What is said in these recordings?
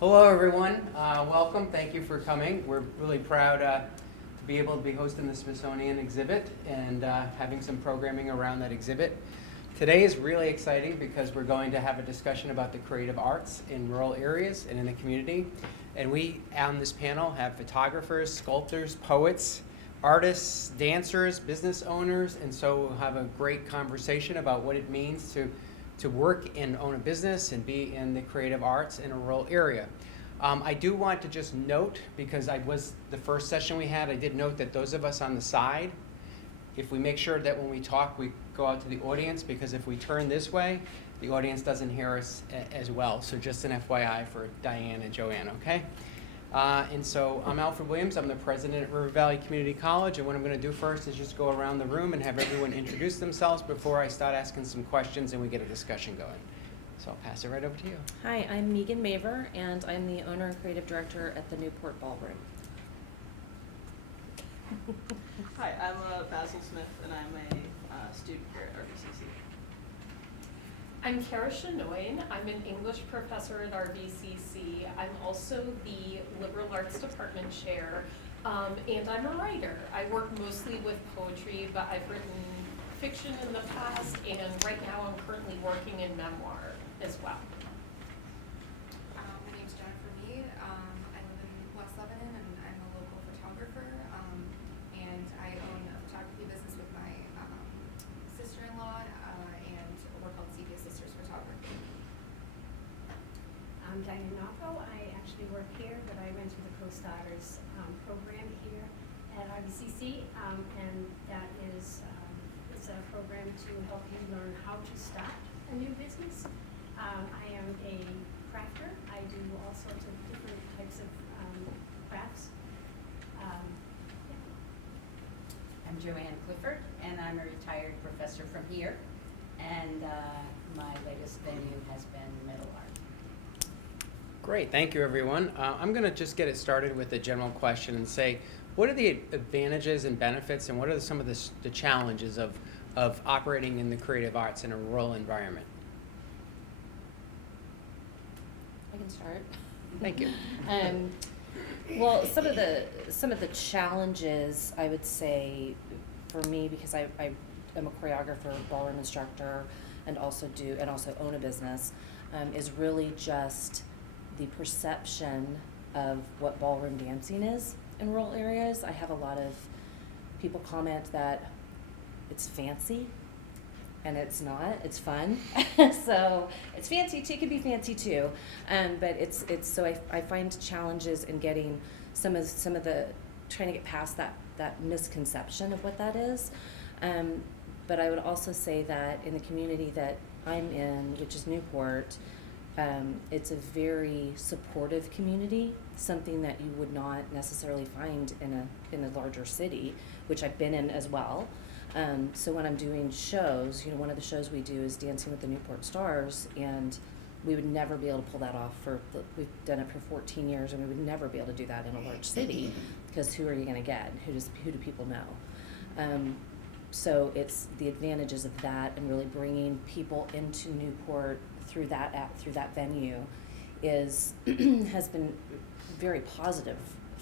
Hello, everyone. Welcome. Thank you for coming. We're really proud to be able to be hosting the Smithsonian exhibit and having some programming around that exhibit. Today is really exciting because we're going to have a discussion about the creative arts in rural areas and in the community. And we, on this panel, have photographers, sculptors, poets, artists, dancers, business owners, and so we'll have a great conversation about what it means to work and own a business and be in the creative arts in a rural area. I do want to just note, because the first session we had, I did note that those of us on the side, if we make sure that when we talk, we go out to the audience, because if we turn this way, the audience doesn't hear us as well. So just an FYI for Diane and Joanne, okay? And so I'm Alfred Williams. I'm the president at River Valley Community College, and what I'm going to do first is just go around the room and have everyone introduce themselves before I start asking some questions and we get a discussion going. So I'll pass it right over to you. Hi, I'm Megan Maver, and I'm the owner and creative director at the Newport Ballroom. Hi, I'm Basil Smith, and I'm a student here at RVCC. I'm Kara Shanoyan. I'm an English professor at RVCC. I'm also the Liberal Arts Department chair, and I'm a writer. I work mostly with poetry, but I've written fiction in the past, and right now I'm currently working in memoir as well. My name's Jennifer Mead. I live in West Lebanon, and I'm a local photographer, and I own a photography business with my sister-in-law, and we're called CPA Sisters Photography. I'm Diane Napo. I actually work here, but I went through the Co-Starters program here at RVCC, and that is it's a program to help you learn how to start a new business. I am a crafter. I do all sorts of different types of crafts. I'm Joanne Clifford, and I'm a retired professor from here, and my latest venue has been Metal Art. Great, thank you, everyone. I'm going to just get it started with a general question and say, what are the advantages and benefits, and what are some of the challenges of operating in the creative arts in a rural environment? I can start. Thank you. Well, some of the challenges, I would say, for me, because I am a choreographer, ballroom instructor, and also own a business, is really just the perception of what ballroom dancing is in rural areas. I have a lot of people comment that it's fancy, and it's not. It's fun. So it's fancy too. It can be fancy too, but it's so I find challenges in getting some of the trying to get past that misconception of what that is. But I would also say that in the community that I'm in, which is Newport, it's a very supportive community, something that you would not necessarily find in a larger city, which I've been in as well. So when I'm doing shows, one of the shows we do is Dancing with the Newport Stars, and we would never be able to pull that off we've done it for 14 years, and we would never be able to do that in a large city, because who are you going to get? Who do people know? So it's the advantages of that, and really bringing people into Newport through that venue has been very positive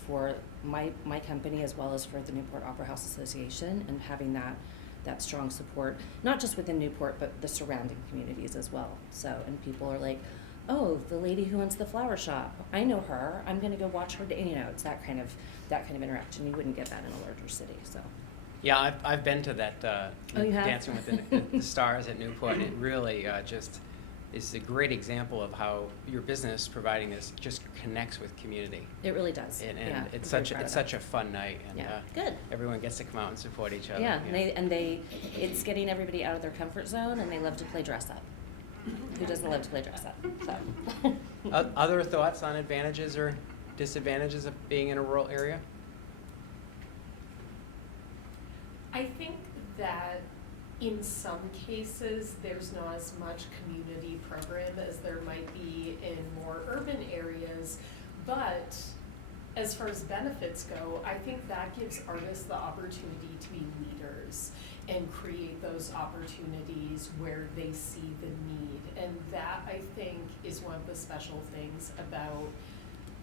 for my company, as well as for the Newport Opera House Association, and having that strong support, not just within Newport, but the surrounding communities as well. So, and people are like, oh, the lady who owns the flower shop, I know her, I'm going to go watch her. It's that kind of interaction. You wouldn't get that in a larger city. So. Yeah, I've been to that Oh, you have? Dancing with the Stars at Newport, and it really just is a great example of how your business providing this just connects with community. It really does. And yeah, it's I'm very such proud of such that. a fun night, and Yeah, good. everyone gets to come out and support each other. Yeah, it's getting everybody out of their comfort zone, and they love to play dress up. Who doesn't love to play dress up? So. Other thoughts on advantages or disadvantages of being in a rural area? I think that in some cases, there's not as much community program as there might be in more urban areas, but as far as benefits go, I think that gives artists the opportunity to be leaders and create those opportunities where they see the need. And that, I think, is one of the special things about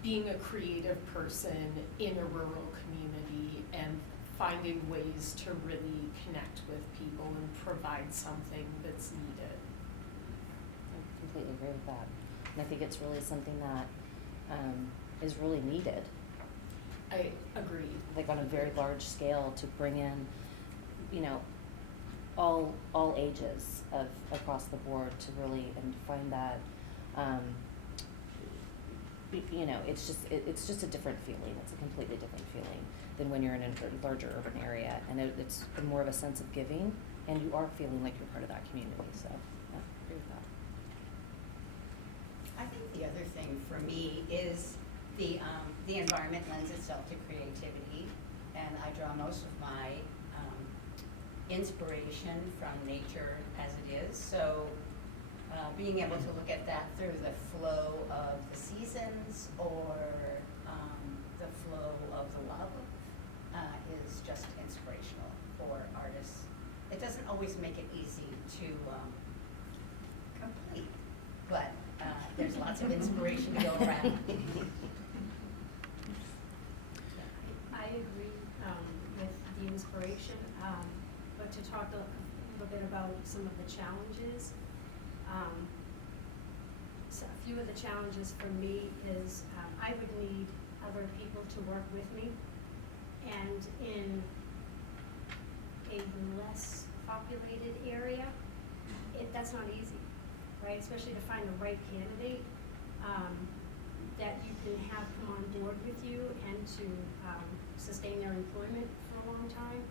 being a creative person in a rural community and finding ways to really connect with people and provide something that's needed. I completely agree with that. And I think it's really something that is really needed, I agree. like on a very large scale, to bring in, you know, all ages of across the board to really and find that, you know, it's just a different feeling. It's a completely different feeling than when you're in a larger urban area, and it's more of a sense of giving, and you are feeling like you're part of that community. So, yeah, I agree with that. I think the other thing for me is the environment lends itself to creativity, and I draw most of my inspiration from nature as it is. So being able to look at that through the flow of the seasons or the flow of the wildlife is just inspirational for artists. It doesn't always make it easy to complete, but there's lots of inspiration to go around. I agree with the inspiration, but to talk a little bit about some of the challenges. So a few of the challenges for me is I would need other people to work with me, and in a less populated area, that's not easy, right? Especially to find the right candidate that you can have come on board with you and to sustain their employment for a long time.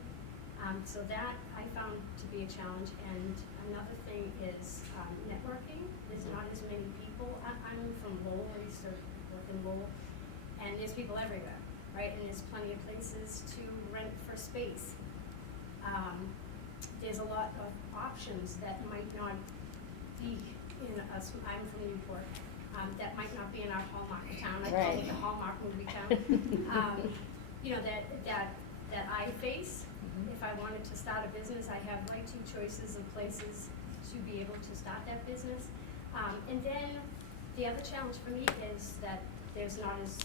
So that I found to be a challenge. And another thing is networking. There's not as many people. I'm from Lowell. I used to work in Lowell, and there's people everywhere, right? And there's plenty of places to rent for space. There's a lot of options that might not be in us. I'm from Newport. That might not be in our Hallmark town. I call it the Hallmark movie town. You know, that I face. If I wanted to start a business, I have my two choices of places to be able to start that business. And then the other challenge for me is that there's not as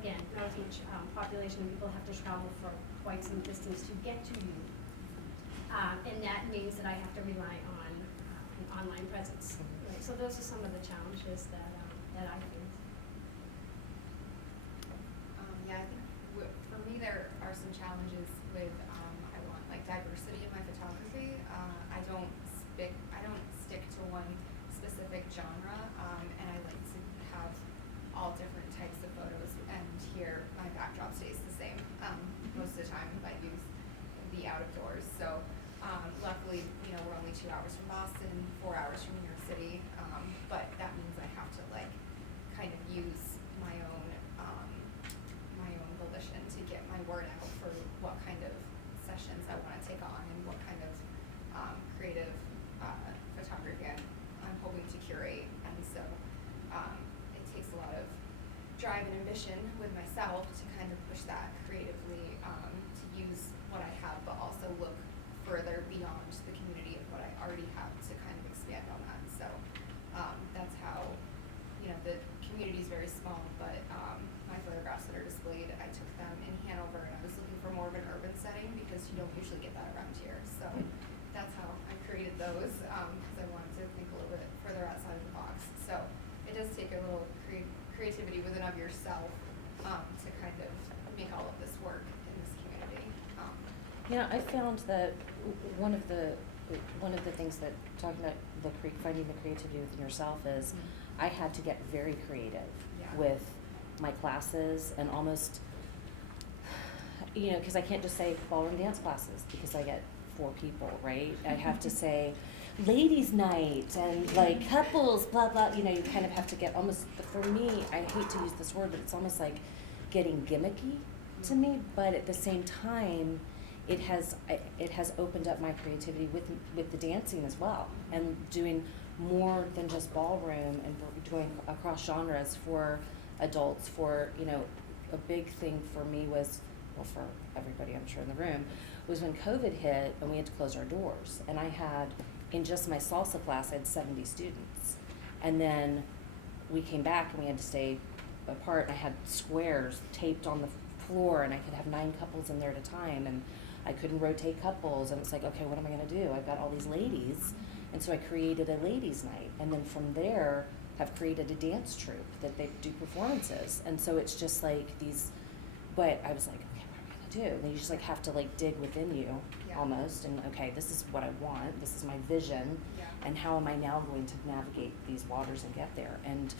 much population, and people have to travel for quite some distance to get to you. And that means that I have to rely on an online presence. Right? So those are some of the challenges that I face. Yeah, I think for me there are some challenges with I want like diversity in my photography. I don't stick to one specific genre, and I like to have all different types of photos. And here my backdrop stays the same most of the time. I use the out of doors. So luckily, you know, we're only 2 hours from Boston, 4 hours from New York City, but that means I have to like kind of use my own volition to get my word out for what kind of sessions I want to take on and what kind of creative photography I'm hoping to curate. And so it takes a lot of drive and ambition with myself to kind of push that creatively, to use what I have, but also look further beyond the community of what I already have to kind of expand on that. So that's how, you know, the community is very small, but my photographs that are displayed, I took them in Hanover, and I was looking for more of an urban setting because you don't usually get that around here. So that's how I created those, because I wanted to think a little bit further outside of the box. So it does take a little creativity within of yourself to kind of make all of this work in this community. You know, I found that one of the things that talking about finding the creativity within yourself is I had to get very creative with my classes, and almost, you know, because I can't just say ballroom dance classes because I get 4 people, right? I have to say ladies' night and like couples, blah, blah, you know, you kind of have to get almost, for me, I hate to use this word, but it's almost like getting gimmicky to me, but at the same time, it has opened up my creativity with the dancing as well, and doing more than just ballroom and doing across genres for adults, for, you know, a big thing for me was, well, for everybody I'm sure in the room, was when COVID hit and we had to close our doors. And I had, in just my salsa class, I had 70 students. And then we came back and we had to stay apart. I had squares taped on the floor and I could have 9 couples in there at a time, and I couldn't rotate couples, and it's like, okay, what am I gonna do? I've got all these ladies. And so I created a ladies' night, and then from there have created a dance troupe that they do performances. And so it's just like these, but I was like, okay, what am I gonna do? And you just like have to like dig within you Yeah. almost, and okay, this is what I want, this is my vision, Yeah. and how am I now going to navigate these waters and get there? And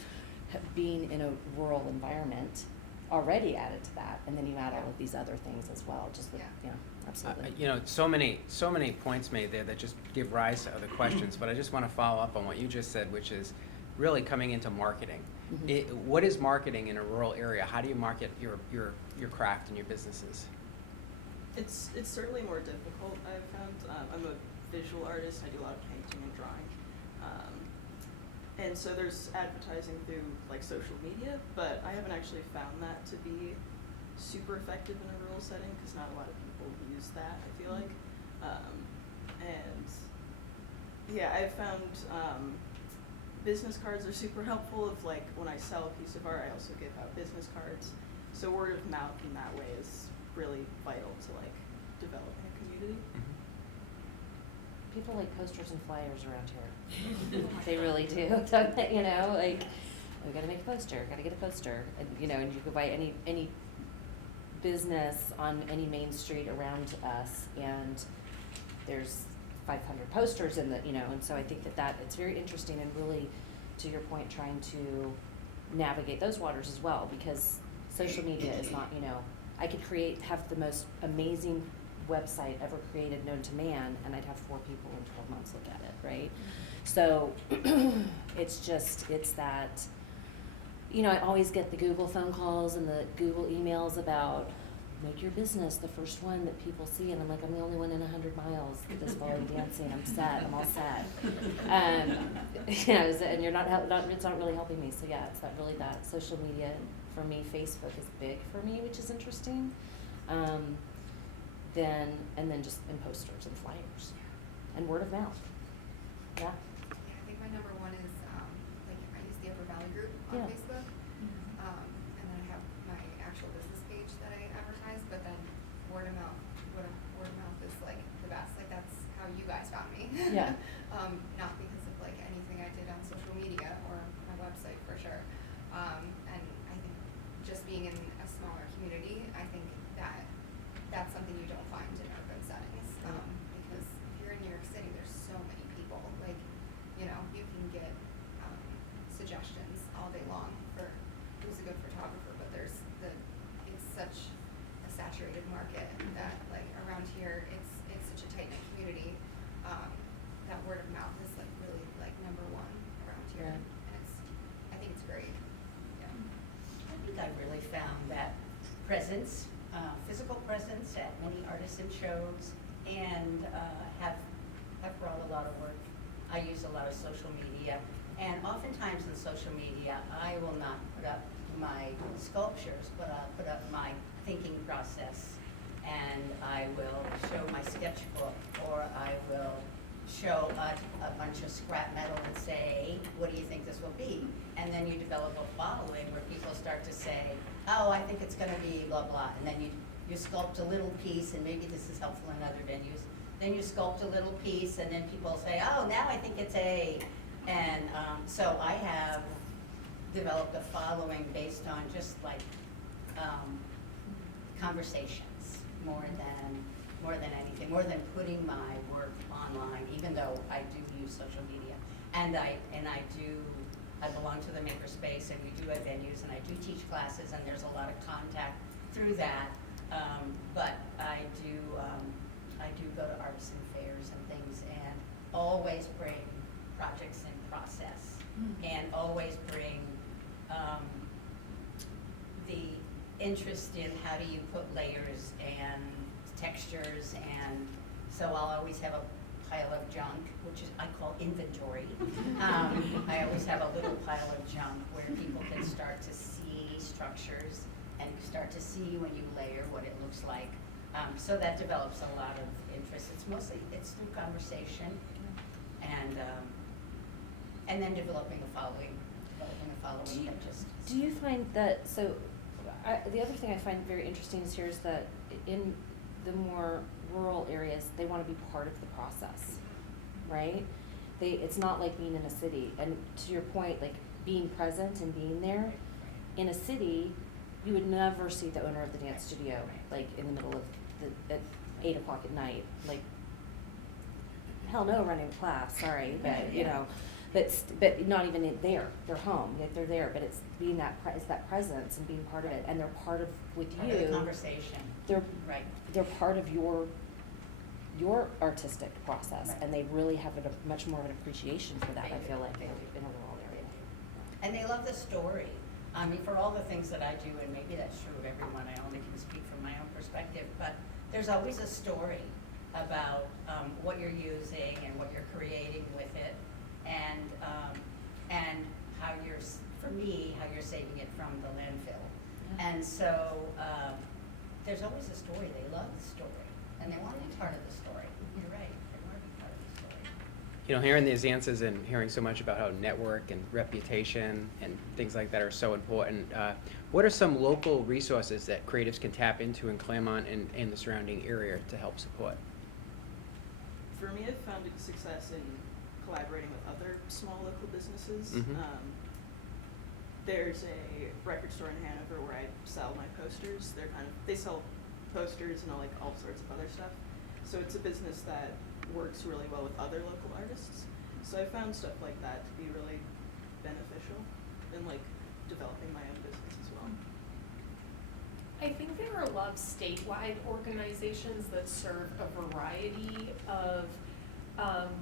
being in a rural environment already added to that, and then you add all of these other things as well, just with, Yeah. absolutely. You know, so many points made there that just give rise to other questions, but I just want to follow up on what you just said, which is really coming into marketing. Mhm. What is marketing in a rural area? How do you market your craft and your businesses? It's certainly more difficult, I've found. I'm a visual artist. I do a lot of painting and drawing. And so there's advertising through like social media, but I haven't actually found that to be super effective in a rural setting because not a lot of people use that, I feel like. And yeah, I've found business cards are super helpful. Of like when I sell a piece of art, I also give out business cards. So word of mouth in that way is really vital to like developing a community. People like posters and flyers around here. They really do, don't they? You know, like, we gotta make a poster, gotta get a poster. And, you know, and you go by any business on any main street around us, and there's 500 posters in the, you know, and so I think that it's very interesting and really, to your point, trying to navigate those waters as well, because social media is not, you know, I could have the most amazing website ever created known to man, and I'd have 4 people in 12 months look at it, right? So it's that, you know, I always get the Google phone calls and the Google emails about make your business the first one that people see, and I'm like, I'm the only one in 100 miles that does ballroom dancing. I'm all set. You know, and you're it's not really helping me. So yeah, it's not really that social media. For me, Facebook is big for me, which is interesting. Then just in posters and flyers and word of mouth. Yeah. Yeah, I think my number one is, like, I use the Upper Valley group on Yeah. Facebook. And then I have my actual business page that I advertise, but then word of mouth is like the best. Like, that's how you guys found me. Yeah. Not because of like anything I did on social media or my website for sure. And I think just being in a smaller community, I think that's something you don't find in urban settings. Because if you're in New York City, there's so many people. Like, you know, you can get suggestions all day long for who's a good photographer, but it's such a saturated market that like around here it's such a tight knit community. That word of mouth is like really like number one around here. Yeah. And I think it's great. Yeah. I think I really found that presence, physical presence at many artisan shows, and have brought a lot of work. I use a lot of social media, and oftentimes in social media, I will not put up my sculptures, but I'll put up my thinking process, and I will show my sketchbook, or I will show a bunch of scrap metal and say, what do you think this will be? And then you develop a following where people start to say, oh, I think it's gonna be blah, blah. And then you sculpt a little piece, and maybe this is helpful in other venues. Then you sculpt a little piece, and then people say, oh, now I think it's a, and so I have developed a following based on just like conversations more than anything, more than putting my work online, even though I do use social media. And I belong to the makerspace, and we do have venues, and I do teach classes, and there's a lot of contact through that. But I do go to arts and fairs and things, and always bring projects in process, and always bring the interest in how do you put layers and textures, and so I'll always have a pile of junk, which is I call inventory. I always have a little pile of junk where people can start to see structures and start to to see when you layer what it looks like. So that develops a lot of interest. It's through conversation and then developing a following that just. Do you find that, so, the other thing I find very interesting is here is that in the more rural areas, they wanna be part of the process, right? It's not like being in a city, and to your point, like, being present and being there, in a city, you would never see the owner of the dance studio, like, in the middle of at 8 o'clock at night, like, hell no, running a class, sorry, but, you know, but not even there, they're home, like, they're there, but it's being it's that presence and being part of it, and they're part of, with Part you. of the conversation. Right. They're part of your artistic process, Right. and they really have much more of an appreciation for that, I feel like, They in do. a rural area. And they love the story. I mean, for all the things that I do, and maybe that's true of everyone, I only can speak from my own perspective, but there's always a story about what you're using and what you're creating with it, and how for me, how you're saving it from the landfill. Yeah. And so there's always a story. They love the story, and they want to be part of the story. You're right. They want to be part of the story. You know, hearing these answers and hearing so much about how network and reputation and things like that are so important, what are some local resources that creatives can tap into in Claremont and the surrounding area to help support? For me, I've found success in collaborating with other small local businesses. Mhm. There's a record store in Hanover where I sell my posters. They sell posters and all sorts of other stuff. So it's a business that works really well with other local artists. So I found stuff like that to be really beneficial in developing my own business as well. I think there are a lot of statewide organizations that serve a variety of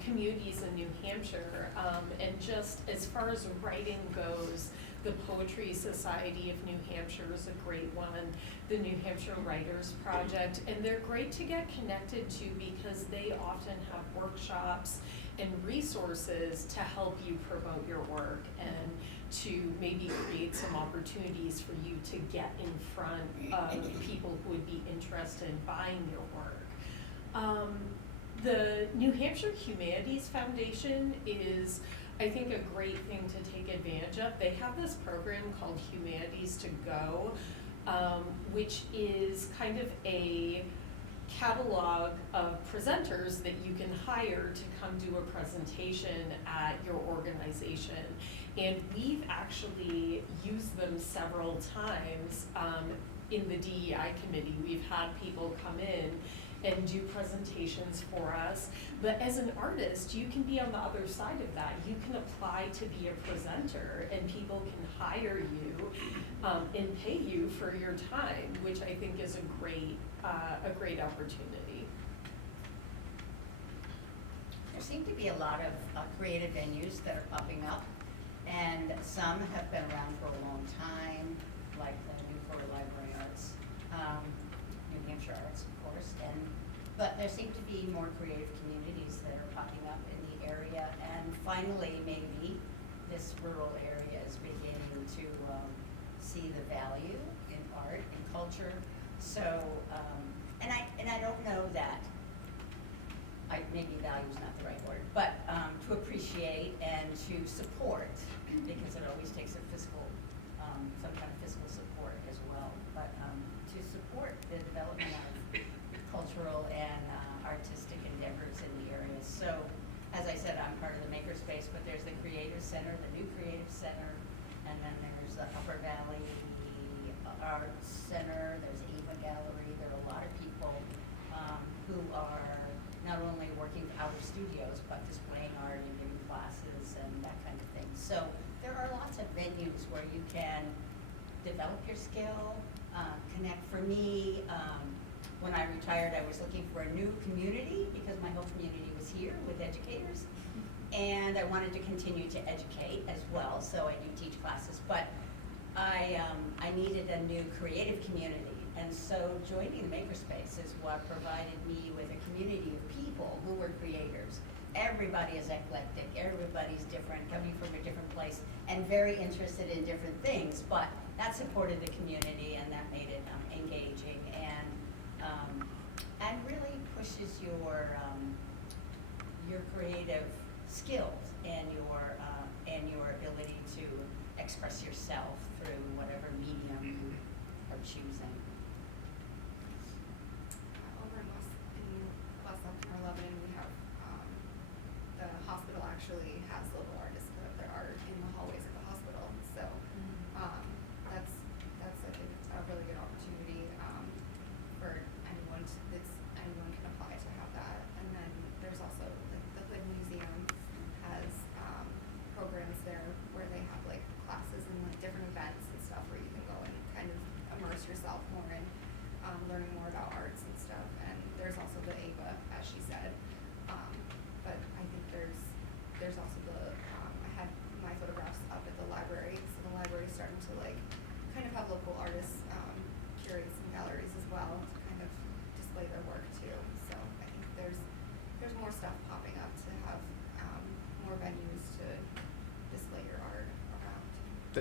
communities in New Hampshire. And just as far as writing goes, the Poetry Society of New Hampshire is a great one, the New Hampshire Writers Project, and they're great to get connected to because they often have workshops and resources to help you promote your work and to maybe create some opportunities for you to get in front of people who would be interested in buying your work. The New Hampshire Humanities Foundation is, I think, a great thing to take advantage of. They have this program called Humanities to Go, which is kind of a catalog of presenters that you can hire to come do a presentation at your organization. And we've actually used them several times in the DEI committee. We've had people come in and do presentations for us. But as an artist, you can be on the other side of that. You can apply to be a presenter and people can hire you and pay you for your time, which I think is a great opportunity. There seem to be a lot of creative venues that are popping up, and some have been around for a long time, like the Newport Library Arts, New Hampshire Arts, of course, but there seem to be more creative communities that are popping up in the area, and finally, maybe this rural area is beginning to see the value in art and culture. So, and I don't know that. Maybe value is not the right word, but to appreciate and to support, because it always takes a fiscal, some kind of fiscal support as well. But to support the development of cultural and artistic endeavors in the area. So, as I said, I'm part of the Makerspace, but there's the Creative Center, the new Creative Center, and then there's the Upper Valley Arts Center, there's Ava Gallery. There are a lot of people who are not only working out of studios, but displaying art and giving classes and that kind of thing. So there are lots of venues where you can develop your skill, connect. For me, when I retired, I was looking for a new community because my whole community was here with educators. And I wanted to continue to educate as well, so I do teach classes. But I needed a new creative community. And so joining the Makerspace is what provided me with a community of people who were creators. Everybody is eclectic, everybody's different, coming from a different place, and very interested in different things, but that supported the community and that made it engaging and really pushes your creative skills and your ability to express yourself through whatever medium you are choosing. Over in West Lebanon or Lebanon, we have the hospital actually has local artists put up their art in the hallways of the hospital. So that's I think a really good opportunity for anyone anyone can apply to have that. And then there's also like the Hood Museum has programs there where they have like classes and like different events and stuff where you can go and kind of immerse yourself more in learning more about arts and stuff. And there's also the AVA, as she said. But I think there's also I had my photographs up at the library, so the library is starting to like kind of have local artists curate some galleries as well to kind of display their work too. So I think there's more stuff popping up to have more venues to display your art around.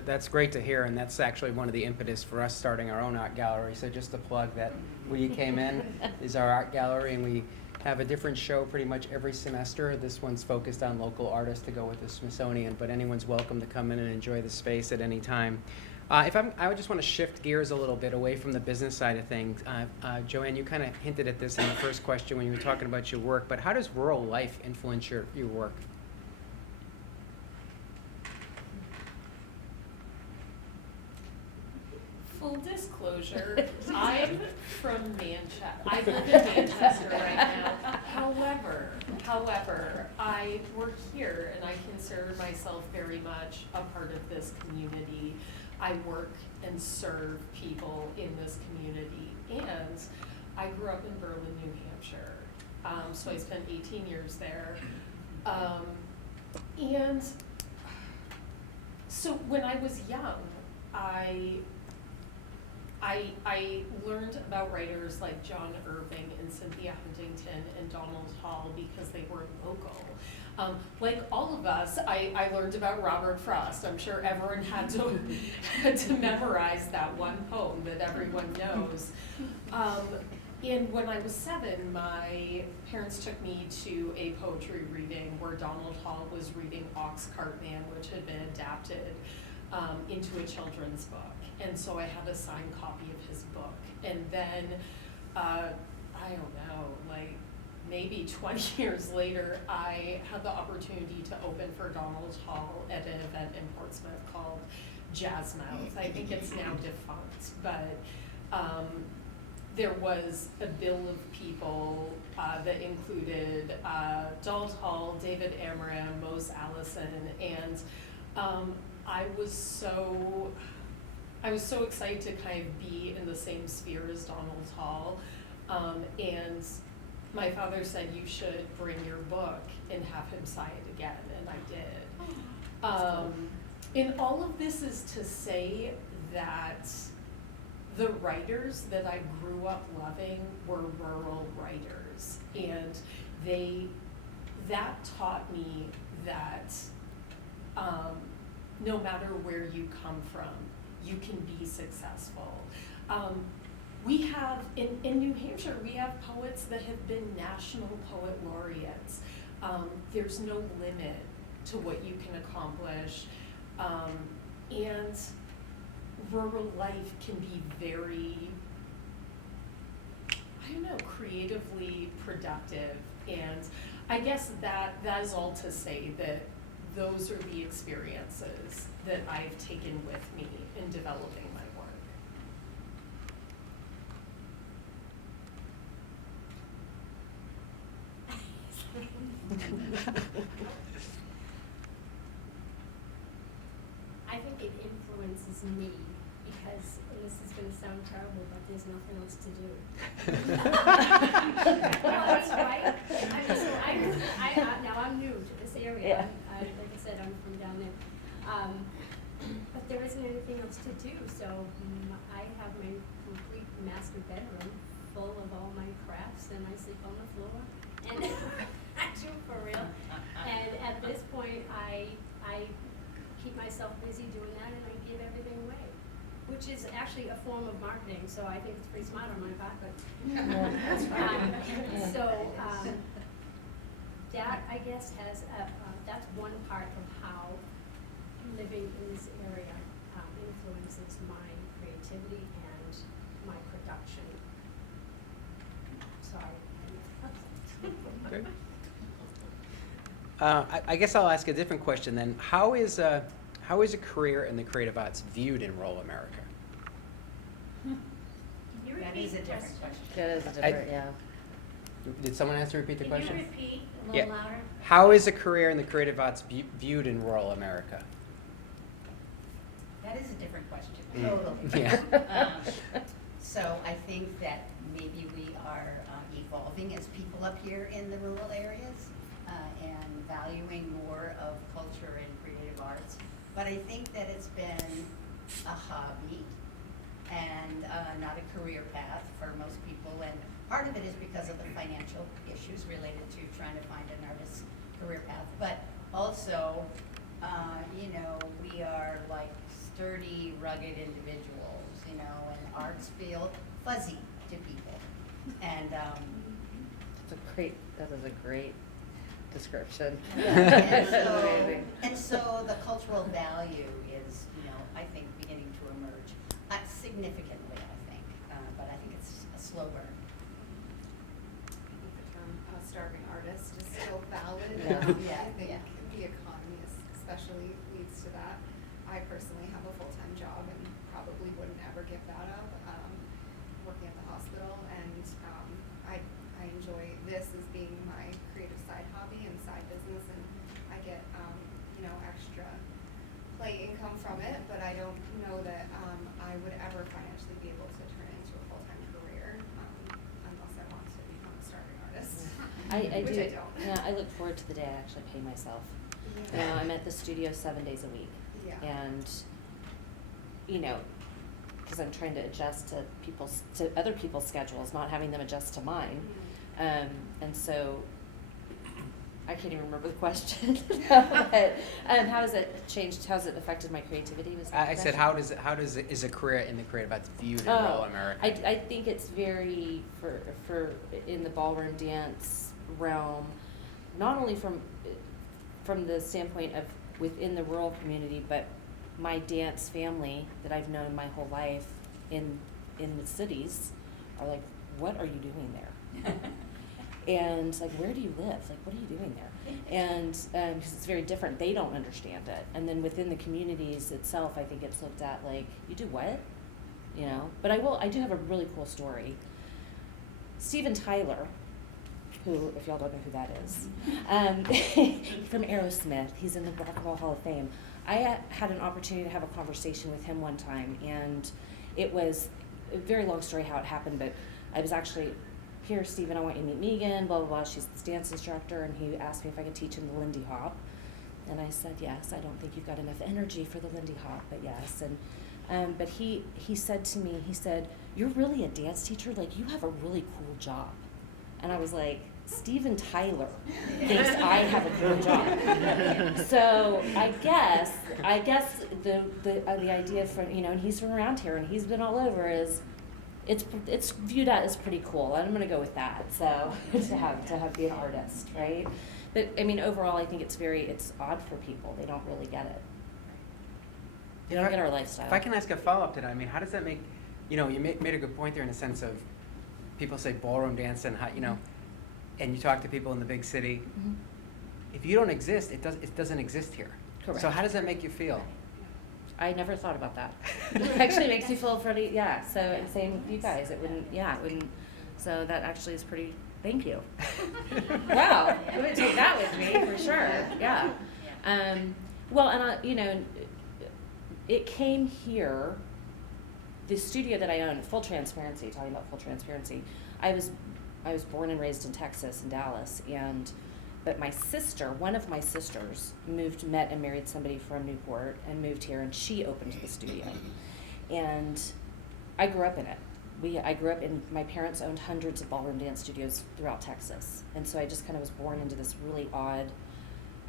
That's great to hear, and that's actually one of the impetus for us starting our own art gallery. So just to plug that We Came In is our art gallery, and we have a different show pretty much every semester. This one's focused on local artists to go with the Smithsonian, but anyone's welcome to come in and enjoy the space at any time. I would just want to shift gears a little bit away from the business side of things. Joanne, you kind of hinted at this in the first question when you were talking about your work, but how does rural life influence your work? Full disclosure, I'm from Manchester. I live in Manchester right now. However, I work here and I consider myself very much a part of this community. I work and serve people in this community, and I grew up in Berlin, New Hampshire. So I spent 18 years there. And so when I was young, I learned about writers like John Irving and Cynthia Huntington and Donald Hall because they were local. Like all of us, I learned about Robert Frost. I'm sure everyone had to memorize that one poem that everyone knows. And when I was 7, my parents took me to a poetry reading where Donald Hall was reading Oxcart Man, which had been adapted into a children's book. And so I had a signed copy of his book. And then, I don't know, like maybe 20 years later, I had the opportunity to open for Donald Hall at an event in Portsmouth called Jazzmouth. I think it's now defunct, but there was a bill of people that included Donald Hall, David Amram, Mose Allison, and I was so excited to kind of be in the same sphere as Donald Hall, and my father said, you should bring your book and have him sign it again, and I did. And all of this is to say that the writers that I grew up loving were rural writers, and that taught me that no matter where you come from, you can be successful. We have, in New Hampshire, we have poets that have been national poet laureates. There's no limit to what you can accomplish. And rural life can be very, creatively productive. And I guess that is all to say that those are the experiences that I've taken with me in developing my work. I think it influences me because, and this is going to sound terrible, but there's nothing else to do. Well, that's right. Now I'm new to this area. Yeah. Like I said, I'm from down there. But there isn't anything else to do, so I have my complete master bedroom full of all my crafts, and I sleep on the floor, and I do for real. And at this point, I keep myself busy doing that, and I give everything away. which is actually a form of marketing, so I think it's pretty smart on my part, but. That's right. That, I guess, has, that's one part of how living in this area influences my creativity and my production. Sorry. Good. I guess I'll ask a different question then. How is a career in the creative arts viewed in rural America? That is a different question. It is a different, yeah. Did someone have to repeat the question? Can you repeat a Yeah. little louder? How is a career in the creative arts viewed in rural America? That is a different question, Mm. totally. Yeah. So I think that maybe we are evolving as people up here in the rural areas and valuing more of culture and creative arts. But I think that it's been a hobby and not a career path for most people. And part of it is because of the financial issues related to trying to find an artist's career path. But also, we are like sturdy, rugged individuals, and arts feel fuzzy to people. And That is a great description. and so the cultural value is, I think beginning to emerge significantly, I think, but I think it's a slow burn. I think the term starving artist is still valid. Yeah. I think the economy especially leads to that. I personally have a full-time job and probably wouldn't ever give that up, working at the hospital, and I enjoy this as being my creative side hobby and side business, and I get extra play income from it, but I don't know that I would ever financially be able to turn it into a full-time career unless I want to become a starving artist. I Which do. I don't. Yeah, I look forward to the day I actually pay myself. Yeah. I'm at the studio 7 days a week. Yeah. And, because I'm trying to adjust to other people's schedules, not having them adjust to mine. And so, I can't even remember the question. But how has it changed? How's it affected my creativity? Was that the I said, question? is a career in the creative arts viewed in Oh, rural America? I think it's very for in the ballroom dance realm, not only from the standpoint of within the rural community, but my dance family that I've known my whole life in the cities are like, what are you doing there? And like, where do you live? Like, what are you doing there? And because it's very different, they don't understand it. And then within the communities itself, I think it's looked at like, you do what? But I do have a really cool story. Steven Tyler, who, if y'all don't know who that is, from Aerosmith, he's in the Rock and Roll Hall of Fame. I had an opportunity to have a conversation with him one time, and it was a very long story how it happened, but I was actually, here, Steven, I want you to meet Megan, blah, blah, blah. She's this dance instructor, and he asked me if I could teach him the Lindy Hop. And I said, yes, I don't think you've got enough energy for the Lindy Hop, but yes. And but he said to me, he said, you're really a dance teacher? Like, you have a really cool job. And I was like, Steven Tyler thinks I have a cool job. So I guess the idea from, and he's from around here and he's been all over, is it's viewed as pretty cool, and I'm gonna go with that. So to have be an artist, right? But I mean, overall, I think it's odd for people. They don't really get it. They don't get our lifestyle. If I can ask a follow-up to that, I mean, how does that make, you made a good point there in the sense of people say ballroom dance and how, and you talk to people in the big city. Mhm. If you don't exist, it doesn't exist here. Correct. So how does that make you feel? I never thought about that. It actually makes me feel pretty, yeah. So, and same with you guys. It wouldn't. So that actually is pretty, thank you. Wow, I'm gonna take that with me for sure, yeah. Well, and it came here, the studio that I own, full transparency, talking about full transparency, I was born and raised in Texas, in Dallas, but my sister, one of my sisters, met and married somebody from Newport and moved here, and she opened the studio. And I grew up in it. I grew up in, my parents owned hundreds of ballroom dance studios throughout Texas. And so I just kind of was born into this really odd,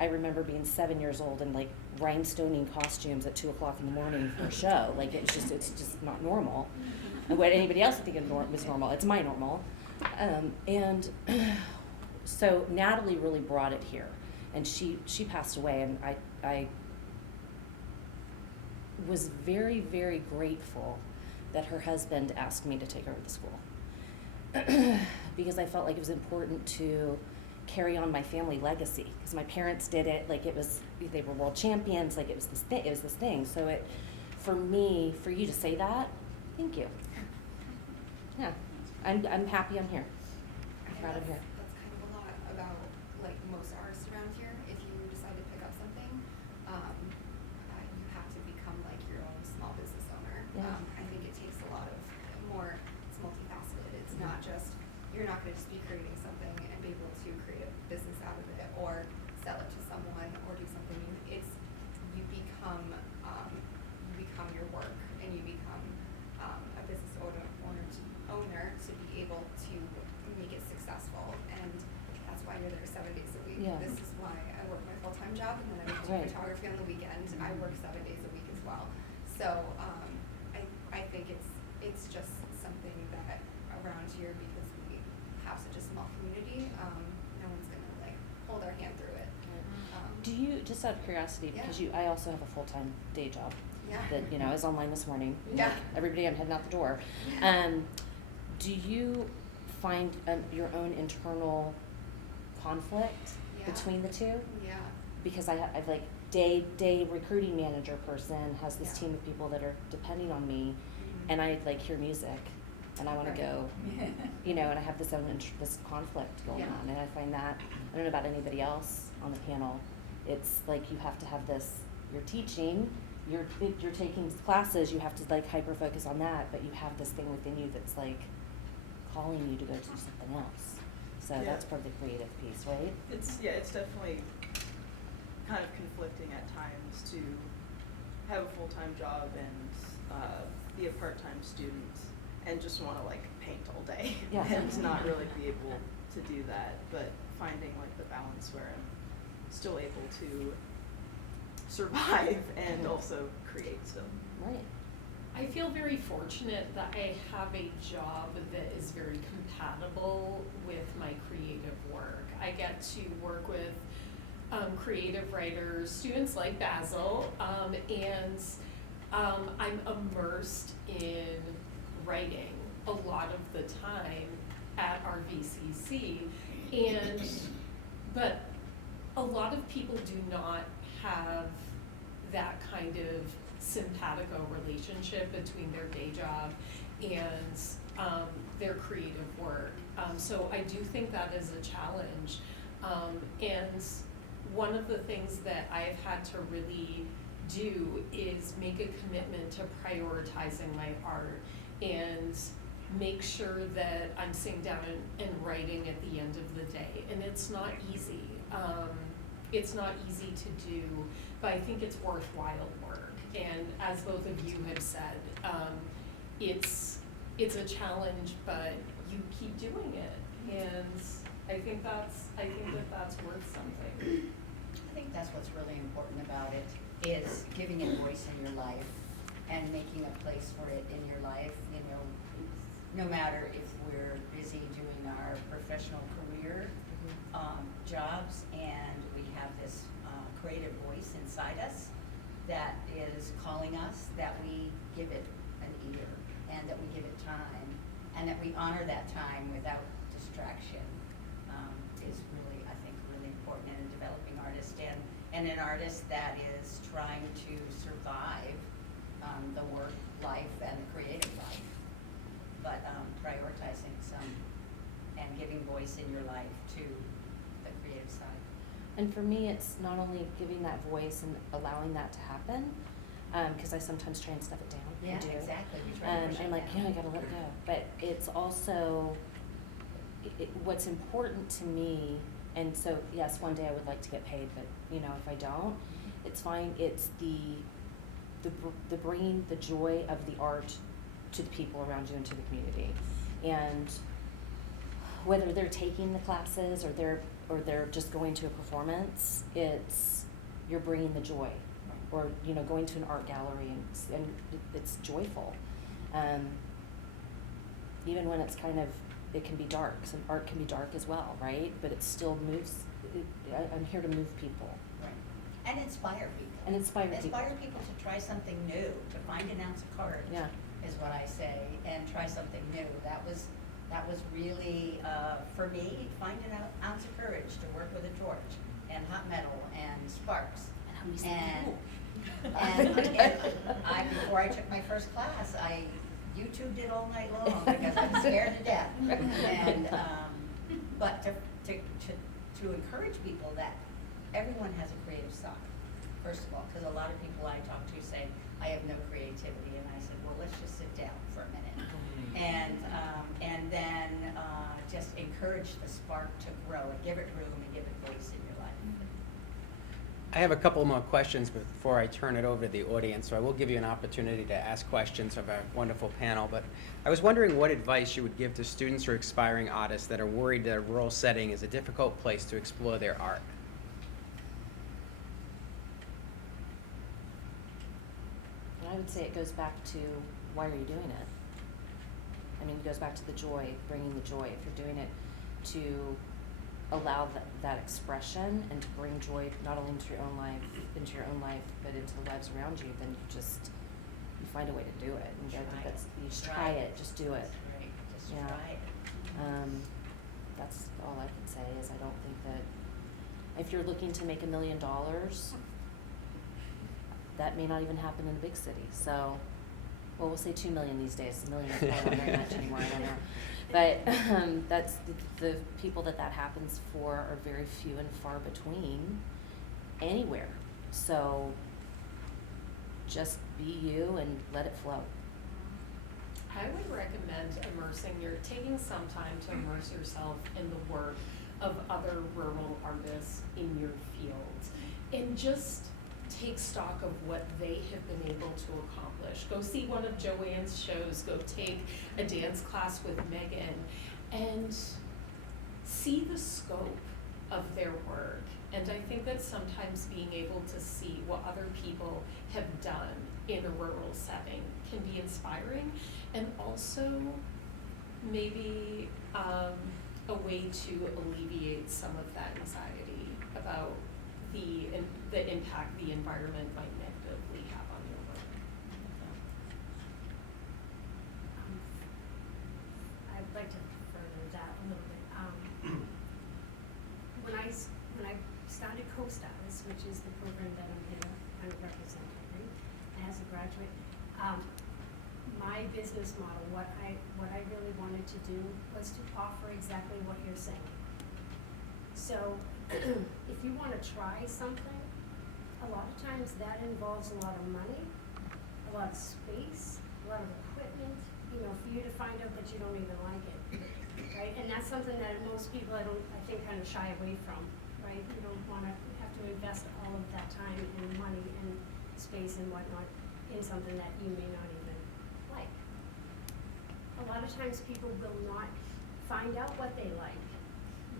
I remember being 7 years old and like rhinestoning costumes at 2 o'clock in the morning for a show. Like it's just not normal. And what anybody else would think was normal, it's my normal. And so Natalie really brought it here, and she passed away, and I was very, very grateful that her husband asked me to take over the school because I felt like it was important to carry on my family legacy, because my parents did it, like they were world champions, like it was this thing. So for you to say that, thank you. Yeah, I'm happy I'm here. I'm proud I'm here. That's kind of a lot about like most artists around here. If you decide to pick up something, you have to become like your own small business owner. Yeah. I think it takes a lot of more. It's multifaceted. It's not just you're not going to just be creating something and be able to create a business out of it or sell it to someone or do something. It's you become your work, and you become a business owner to be able to make it successful, and that's why you're there 7 days a week. Yeah. This is why I work my full-time job, and then I do Right. photography on the weekend. I work 7 days a week as well. So I think it's just something that around here, because we have such a small community, no one's gonna like hold our hand through it. Do you, just out of curiosity, because Yeah. I also have a full-time day job Yeah. that, I was online this morning. Yeah. Every day I'm heading out the door. Do you find your own internal conflict Yeah. between the two? Yeah. Because I've like day recruiting manager person has this Yeah. team of people that are depending on me, and I like hear music, and I want Right. to go, and I have this conflict going Yeah. on, and I find that, I don't know about anybody else on the panel, it's like you have to have this, you're teaching, you're taking classes, you have to like hyper focus on that, but you have this thing within you that's like calling you to go do something else. So Yeah. that's part of the creative piece, right? It's definitely kind of conflicting at times to have a full-time job and be a part-time student and just want to like paint all day Yeah. and not really be able to do that, but finding like the balance where I'm still able to survive and also create still. Right. I feel very fortunate that I have a job that is very compatible with my creative work. I get to work with creative writers, students like Basil, and I'm immersed in writing a lot of the time at RVCC, but a lot of people do not have that kind of simpatico relationship between their day job and their creative work. So I do think that is a challenge. And one of the things that I've had to really do is make a commitment to prioritizing my art and make sure that I'm sitting down and writing at the end of the day. And it's not easy. It's not easy to do, but I think it's worthwhile work. And as both of you have said, it's a challenge, but you keep doing it. And I think that's worth something. I think that's what's really important about it, is giving it voice in your life and making a place for it in your life. No matter if we're busy doing our professional career jobs, and we have this creative voice inside us that is calling us, that we give it an ear, and that we give it time, and that we honor that time without distraction, is really, I think, really important in a developing artist and an artist that is trying to survive the work life and the creative life, but prioritizing some and giving voice in your life to the creative side. And for me, it's not only giving that voice and allowing that to happen, because I sometimes try and stuff it down. Yeah, I do. exactly. We try to push it I'm like, down. I gotta let it go. But it's also, what's important to me, and so, yes, one day I would like to get paid, but, if I don't, it's fine. It's the bringing the joy of the art to the people around you and to the community. And whether they're taking the classes or they're just going to a performance, you're bringing the joy, or going to an art gallery and it's joyful, even when it's it can be dark. Some art can be dark as well, right? But it still moves. I'm here to move people. Right. And inspire people. And inspire people. Inspire people to try something new, to find an ounce of courage. Yeah. Is what I say, and try something new. That was really, for me, find an ounce of courage to work with a torch and hot metal and sparks. And before I took my first class, I YouTubed it all night long because I was scared to death. And but to encourage people that everyone has a creative side, first of all, because a lot of people I talk to say, I have no creativity, and I said, well, let's just sit down for a minute, and then just encourage the spark to grow and give it room and give it voice in your life. I have a couple more questions before I turn it over to the audience, so I will give you an opportunity to ask questions of our wonderful panel. But I was wondering what advice you would give to students or aspiring artists that are worried that a rural setting is a difficult place to explore their art. I would say it goes back to, why are you doing it? I mean, it goes back to the joy, bringing the joy. If you're doing it to allow that expression and to bring joy not only into your own life, but into the lives around you, then you find a way to do it. And I think that's, you just try it, just do it. That's right. Just Yeah. try it. That's all I can say is I don't think that if you're looking to make $1 million, that may not even happen in a big city. So, well, we'll say 2 million these days. $1 million is probably not very much anymore. I don't know. But that's the people that happens for are very few and far between anywhere. So just be you and let it flow. I would recommend taking some time to immerse yourself in the work of other rural artists in your field, and just take stock of what they have been able to accomplish. Go see one of Joanne's shows, go take a dance class with Megan, and see the scope of their work. And I think that sometimes being able to see what other people have done in a rural setting can be inspiring, and also maybe a way to alleviate some of that anxiety about the impact the environment might negatively have on your work. I'd like to further that a little bit. When I started Co-Stars, which is the program that I'm here kind of representing as a graduate, my business model, what I really wanted to do was to offer exactly what you're saying. So if you want to try something, a lot of times that involves a lot of money, a lot of space, a lot of equipment, for you to find out that you don't even like it, right? And that's something that most people, I think, kind of shy away from, right? You don't want to have to invest all of that time and money and space and whatnot in something that you may not even like. A lot of times people will not find out what they like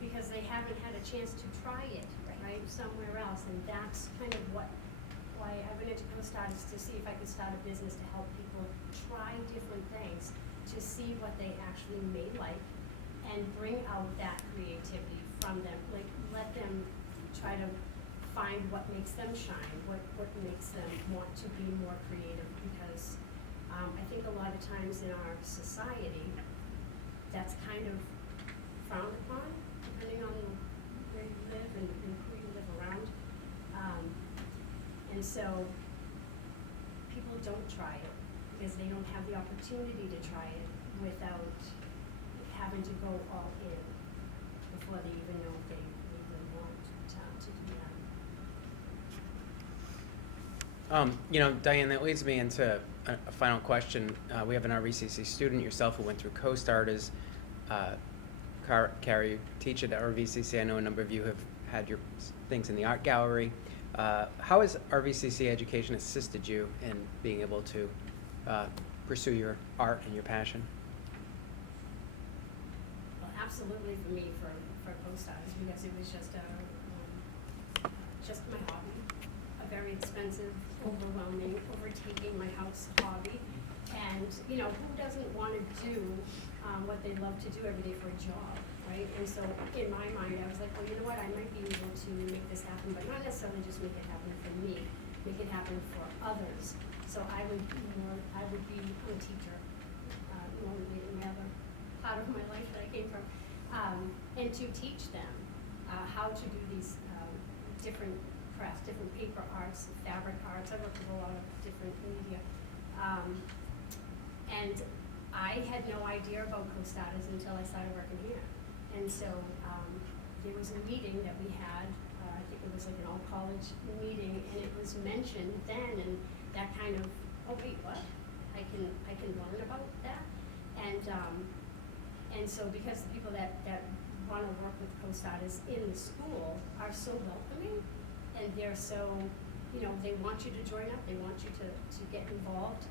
because they haven't had a chance to try it, right, somewhere else. And that's kind of why I went into Co-Stars, to see if I could start a business to help people try different things, to see what they actually may like, and bring out that creativity from them. Like, let them try to find what makes them shine, what makes them want to be more creative, because I think a lot of times in our society, that's kind of frowned upon, depending on where you live and who you live around. And so people don't try it because they don't have the opportunity to try it without having to go all in before they even know if they even want to do that. Diane, that leads me into a final question. We have an RVCC student, yourself, who went through Co-Stars. Carrie, you teach at RVCC. I know a number of you have had your things in the art gallery. How has RVCC education assisted you in being able to pursue your art and your passion? Well, absolutely for me for co-stars, because it was just my hobby, a very expensive, overwhelming, overtaking my house hobby. And, you know, who doesn't want to do what they love to do every day for a job, right? And so in my mind, I was like, well, you know what, I might be able to make this happen, but not necessarily just make it happen for me, make it happen for others. So I would be a teacher, more would be another part of my life that I came from, and to teach them how to do these different crafts, different paper arts, fabric arts. I worked with a lot of different media. And I had no idea about co-status until I started working here. And so there was a meeting that we had, I think it was like an all-college meeting, and it was mentioned then, and that kind of, oh wait, what? I can learn about that. And so because the people that want to work with co-status in the school are so welcoming, and they're so, you know, they want you to join up, they want you to get involved.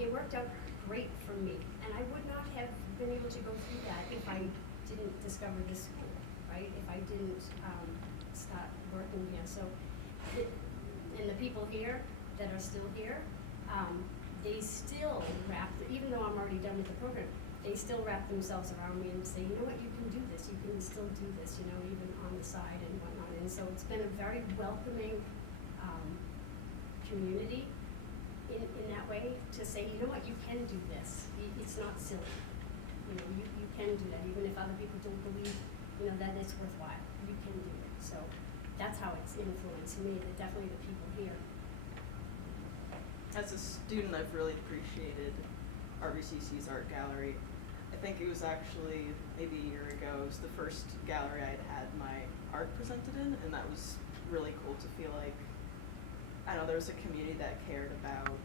It worked out great for me, and I would not have been able to go through that if I didn't discover this school, right? If I didn't start working here. So, and the people here that are still here, they still even though I'm already done with the program, they still wrap themselves around me and say, you know what, you can do this, you can still do this, you know, even on the side and whatnot. And so it's been a very welcoming community in that way, to say, you know what, you can do this. It's not silly. You know, you can do that, even if other people don't believe, you know, that it's worthwhile. You can do it. So that's how it's influenced me, definitely the people here. As a student, I've really appreciated RVCC's art gallery. I think it was actually maybe a year ago, it was the first gallery I'd had my art presented in, and that was really cool to feel like, I know there was a community that cared about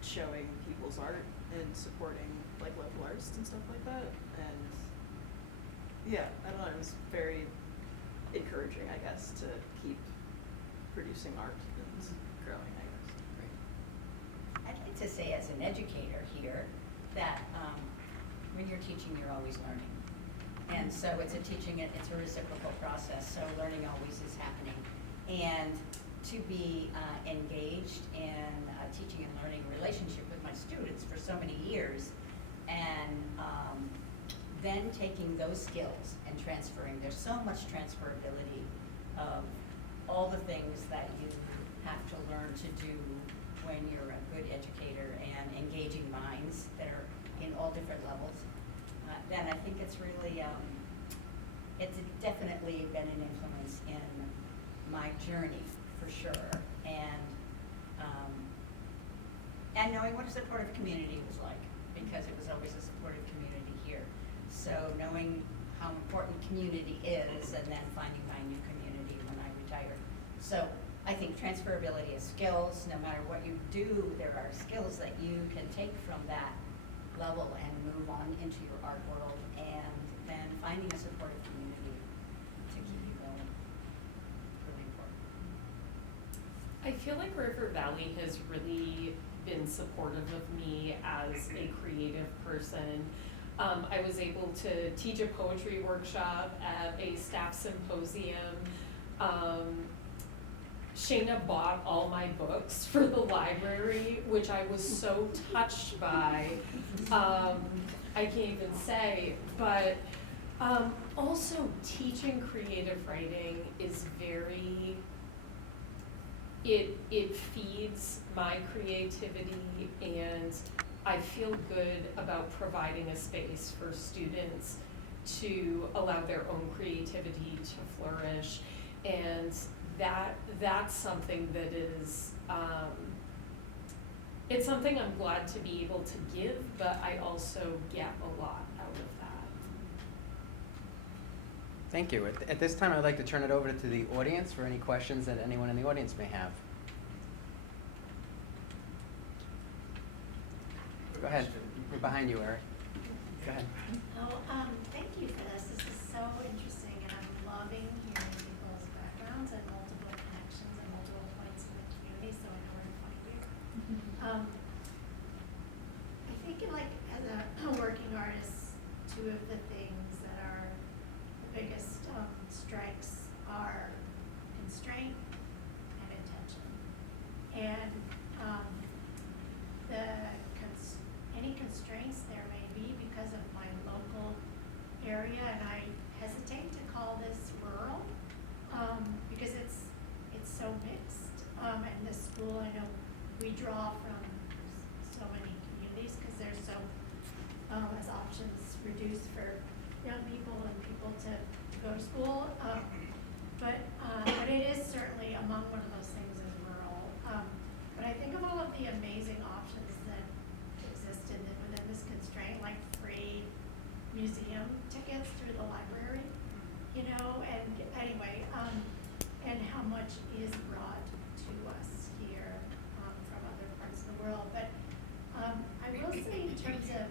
showing people's art and supporting like local artists and stuff like that. And yeah, I don't know, it was very encouraging, I guess, to keep producing art and growing, I guess. I'd like to say as an educator here that when you're teaching, you're always learning. And so it's a reciprocal process, so learning always is happening. And to be engaged in teaching and learning relationship with my students for so many years, and then taking those skills and transferring. There's so much transferability of all the things that you have to learn to do when you're a good educator, and engaging minds that are in all different levels. Then I think it's really, it's definitely been an influence in my journey, for sure, and knowing what a supportive community was like, because it was always a supportive community here. So knowing how important community is, and then finding my new community when I retired. So I think transferability of skills, no matter what you do, there are skills that you can take from that level and move on into your art world, and then finding a supportive community to keep you going. Really important. I feel like River Valley has really been supportive of me as a creative person. I was able to teach a poetry workshop at a staff symposium. Shayna bought all my books for the library, which I was so touched by. I can't even say, but also teaching creative writing is very, it feeds my creativity, and I feel good about providing a space for students to allow their own creativity to flourish. And that's something that is, it's something I'm glad to be able to give, but I also get a lot out of that. Thank you. At this time, I'd like to turn it over to the audience for any questions that anyone in the audience may have. Go ahead. We're behind you, Eric. Go ahead. Thank you for this. This is so interesting, and I'm loving hearing people's backgrounds and multiple connections and multiple points in the community, so I know where to find you. I think, like, as a working artist, two of the things that are strikes are constraint and intention. And any constraints there may be because of my local area, and I hesitate to call this rural, because it's so mixed. And this school, I know we draw from so many communities because there's so, as options reduced for young people and people to go to school. But it is certainly among one of those things as rural. But I think of all of the amazing options that existed within this constraint, like free museum tickets through the library, you know, and anyway, and how much is brought to us here from other parts of the world. But I will say, in terms of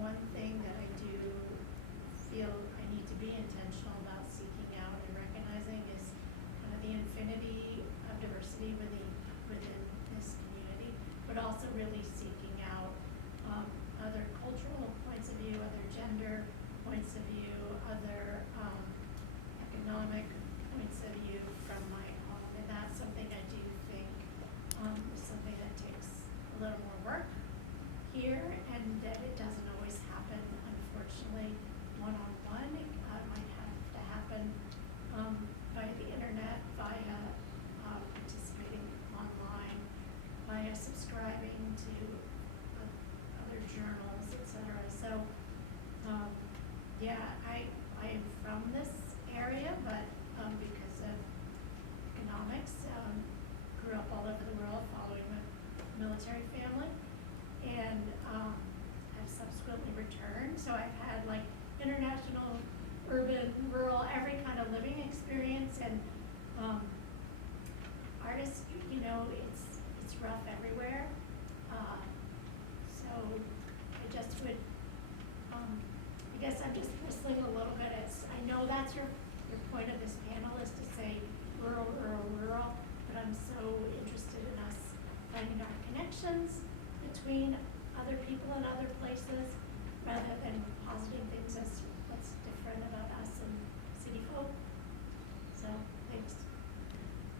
one thing that I do feel I need to be intentional about seeking out and recognizing is kind of the infinity of diversity within this community, but also really seeking out other cultural points of view, other gender points of view, other economic points of view from my home. And that's something I do think is something that takes a little more work here, and that it doesn't always happen, unfortunately, one-on-one. It might have to happen via the internet, via participating online, via subscribing to other journals, etc. So, yeah, I am from this area, but because of economics, grew up all over the world following a military family, and have subsequently returned. So I've had like international, urban, rural, every kind of living experience, and artists, you know, it's rough everywhere. So I just would, I guess I'm just whistling a little bit. I know that's your point of this panel is to say rural, but I'm so interested in us finding our connections between other people and other places, rather than positing things as what's different about us and city folk. So, thanks.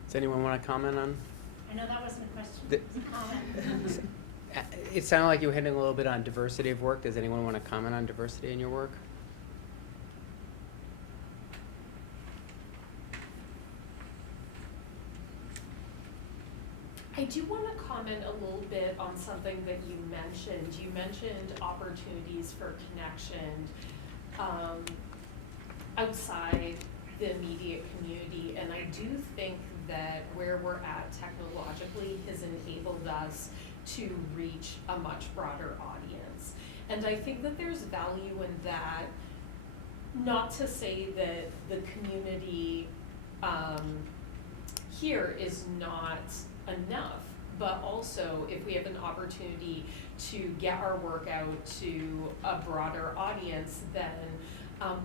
Does anyone want to comment on? I know that wasn't a question, it was a comment. It sounded like you were hitting a little bit on diversity of work. Does anyone want to comment on diversity in your work? I do want to comment a little bit on something that you mentioned. You mentioned opportunities for connection outside the immediate community, and I do think that where we're at technologically has enabled us to reach a much broader audience. And I think that there's value in that, not to say that the community here is not enough, but also if we have an opportunity to get our work out to a broader audience, then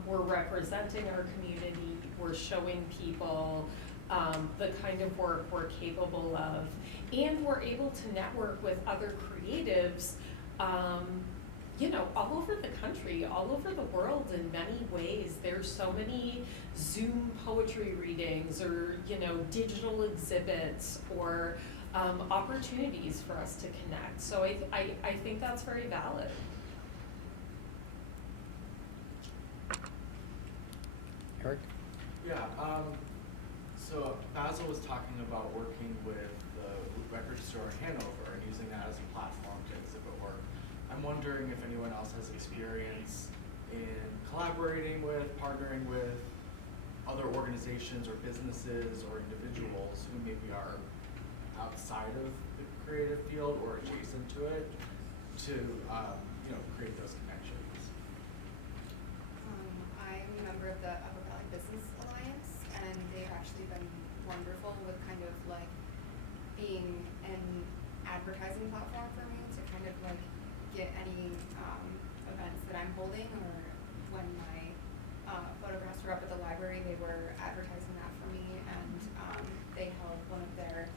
we're representing our community, we're showing people the kind of work we're capable of, and we're able to network with other creatives, you know, all over the country, all over the world in many ways. There's so many Zoom poetry readings or, you know, digital exhibits or opportunities for us to connect. So I think that's very valid. Eric? Yeah, so Basil was talking about working with the record store in Hanover and using that as a platform to exhibit work. I'm wondering if anyone else has experience in collaborating with, partnering with other organizations or businesses or individuals who maybe are outside of the creative field or adjacent to it to you know, create those connections. I'm a member of the Upper Valley Business Alliance, and they've actually been wonderful with kind of like being an advertising platform for me to kind of like get any events that I'm holding, or when my photographs were up at the library, they were advertising that for me, and they held one of their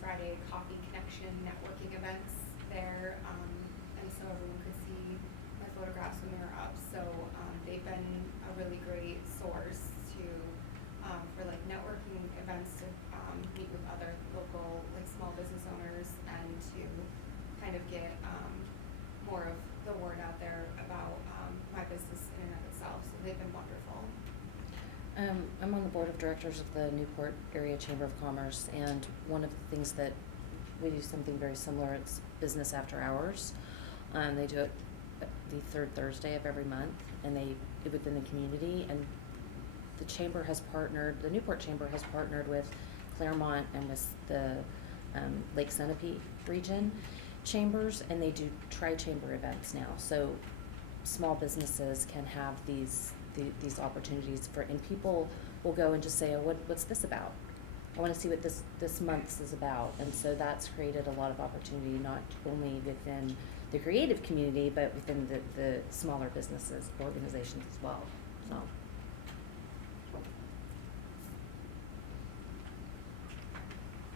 Friday Coffee Connection networking events there, and so everyone could see my photographs when they were up. So they've been a really great source get more of the word out there about my business in and of itself. So they've been wonderful. I'm on the board of directors of the Newport Area Chamber of Commerce, and one of the things that we do something very similar. It's business after hours. They do it the third Thursday of every month, and they within the community. And the chamber has partnered. The Newport Chamber has partnered with Claremont and with the Lake Sunapee region chambers, and they do tri-chamber events now. So small businesses can have these opportunities for, and people will go and just say, oh, what's this about? I want to see what this month's is about. And so that's created a lot of opportunity, not only within the creative community, but within the smaller businesses, organizations as well. So.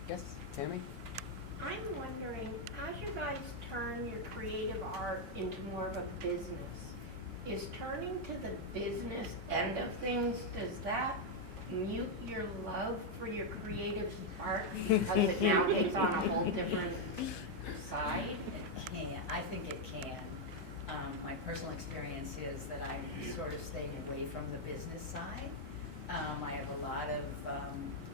Yes, Tammy? I'm wondering, as you guys turn your creative art into more of a business, is turning to the business end of things, does that mute your love for your creative art because it now takes on a whole different side? It can. I think it can. My personal experience is that I'm sort of staying away from the business side. I have a lot of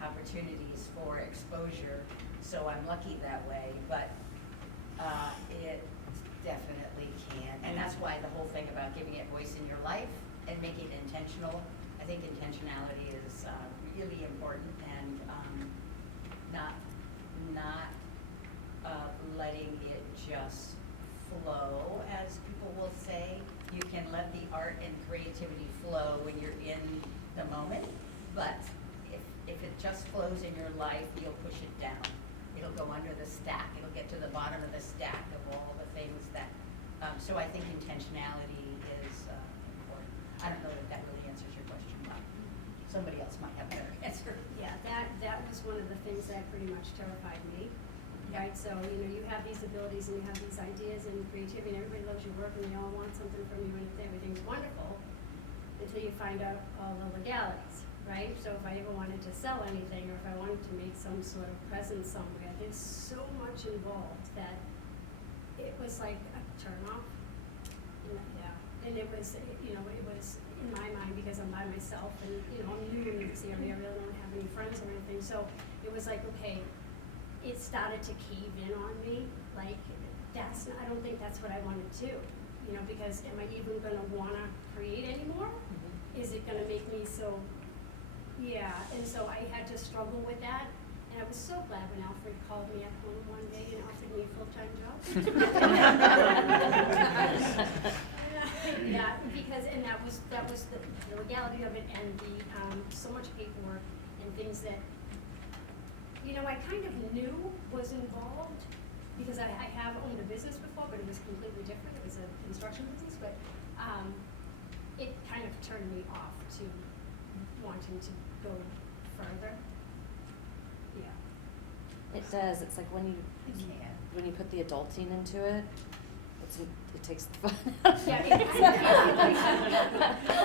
opportunities for exposure, so I'm lucky that way, but it definitely can. And that's why the whole thing about giving it voice in your life and making it intentional, I think intentionality is really important, and not letting it just flow, as people will say. You can let the art and creativity flow when you're in the moment, but if it just flows in your life, you'll push it down. It'll go under the stack. It'll get to the bottom of the stack of all the things that, so I think intentionality is important. I don't know that really answers your question, but somebody else might have a better answer. Yeah, that was one of the things that pretty much terrified me, right? So, you have these abilities and you have these ideas and creativity, and everybody loves your work and they all want something from you and everything's wonderful until you find out all the legalities, right? So if I ever wanted to sell anything, or if I wanted to make some sort of presence somewhere, there's so much involved that it was like a turn off. Yeah, and it was, it was in my mind, because I'm by myself and, I'm new in this area, I really don't have any friends or anything, so it was like, okay, it started to cave in on me, like, I don't think that's what I want to do, because am I even gonna wanna create anymore? Mm-hmm. Is it gonna make me so, yeah, and so I had to struggle with that, and I was so glad when Alfred called me at home one day and offered me a full-time job. Yeah, because, and that was the legality of it, and the, so much paperwork and things that, I kind of knew was involved, because I have owned a business before, but it was completely different. It was an construction business, but it kind of turned me off to wanting to go further. Yeah. It does. It's like when you Yeah. when you put the adulting into it, it takes the fun out of Yeah, it. it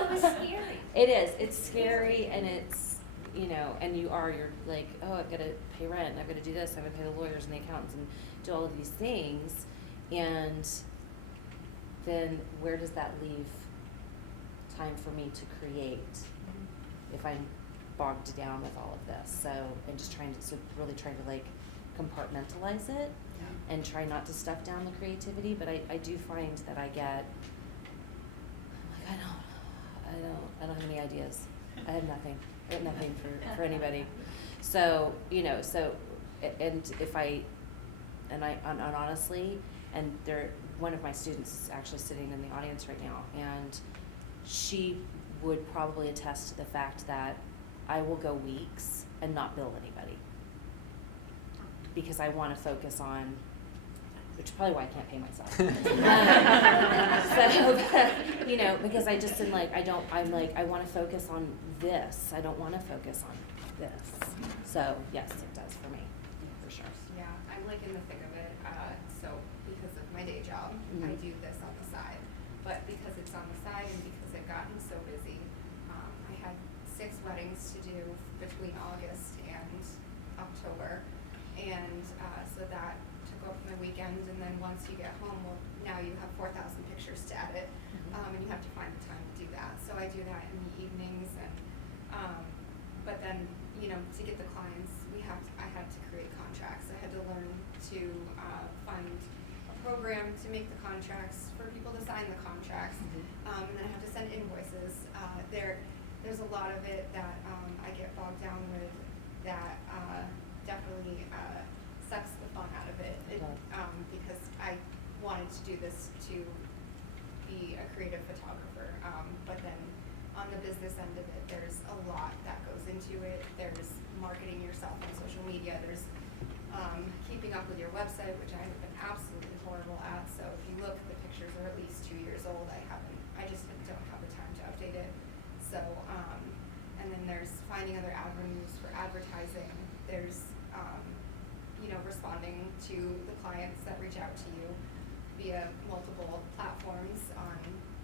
was scary. It is. It's scary, and it's, and you're like, oh, I've got to pay rent, and I've got to do this, I've got to pay the lawyers and the accountants and do all of these things, and then where does that leave time for me to create if I'm bogged down with all of this? So, and just really trying to like compartmentalize it and try not to stuff down the creativity, but I do find that I get, I'm like, I don't have any ideas. I have nothing. I have nothing for anybody. So, and if and honestly, and one of my students is actually sitting in the audience right now, and she would probably attest to the fact that I will go weeks and not bill anybody because I want to focus on, which is probably why I can't pay myself. So, because I just am like, I want to focus on this. I don't want to focus on this. So yes, it does for me, for sure. Yeah, I'm like in the thick of it. So because of my day job, I do this on the side. But because it's on the side and because I've gotten so busy, I had 6 weddings to do between August and October. And so that took up my the weekend, and then once you get home, well, now you have 4,000 pictures to edit, and you have to find the time to do that. So I do that in the evenings, and but then, you know, to get the clients, I had to create contracts. I had to learn to find a program to make the contracts, for people to sign the contracts, and then I have to send invoices. There's a lot of it that I get bogged down with that definitely sucks the fun out of it, because I wanted to do this to be a creative photographer, but then on the business end of it, there's a lot that goes into it. There's marketing yourself on social media. There's keeping up with your website, which I have been absolutely horrible at. So if you look, the pictures are at least 2 years old. I just don't have the time to update it. So, and then there's finding other avenues for advertising. There's, you know, responding to the clients that reach out to you via multiple platforms on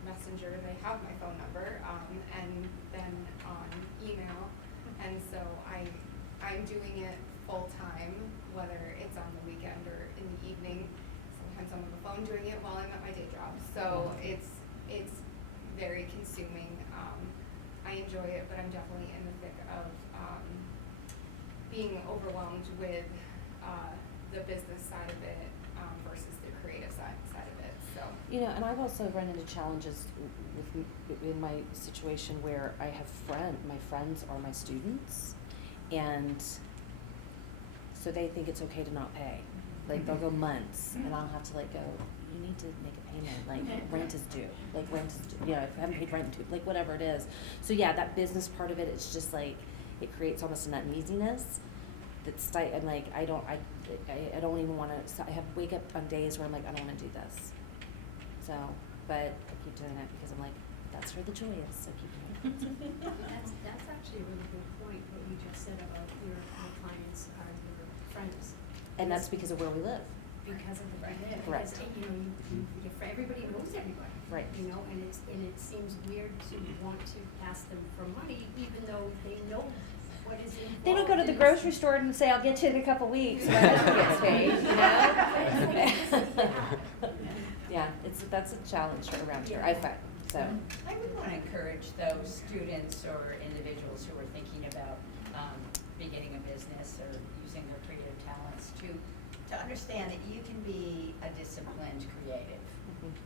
Messenger. They have my phone number, and then on email. And so I'm doing it full time, whether it's on the weekend or in the evening. Sometimes I'm on the phone doing it while I'm at my day job. So it's very consuming. I enjoy it, but I'm definitely in the thick of being overwhelmed with the business side of it versus the creative side of it. So You know, and I've also run into challenges in my situation where I have my friends are my students, and so they think it's okay to not pay. Like, they'll go months, and I'll have to like go, you need to make a payment, like rent is due, you know, if I haven't paid rent, like whatever it is. So yeah, that business part of it, it's just like, it creates almost an uneasiness that's I'm like, I don't even wanna, I have wake up on days where I'm like, I don't wanna do this. So, but I keep doing it because I'm like, that's where the joy is, so keep doing it. That's actually a really good point, what you just said about your clients are your friends. And that's because of where we live. Because of the way they live. Correct. Because, you know, everybody knows everybody. Right. You know, and it seems weird to want to ask them for money, even though they know what is involved. They don't go to the grocery store and say, I'll get you in a couple weeks, my husband gets paid, you know? Yeah, that's a challenge around here, I find, so. I would want to encourage those students or individuals who are thinking about beginning a business or using their creative talents to understand that you can be a disciplined creative,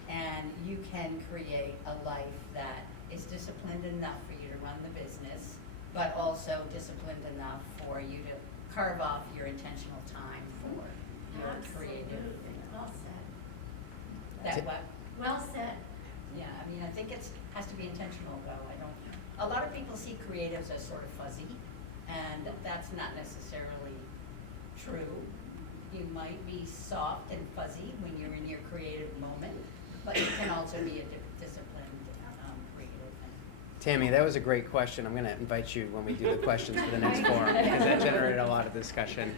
and you can create a life that is disciplined enough for you to run the business, but also disciplined enough for you to carve off your intentional time for your creative. Well said. That what? Well said. Yeah, I mean, I think has to be intentional though. A lot of people see creatives as sort of fuzzy, and that's not necessarily true. You might be soft and fuzzy when you're in your creative moment, but you can also be a disciplined creative. Tammy, that was a great question. I'm going to invite you when we do the questions for the next forum, because that generated a lot of discussion.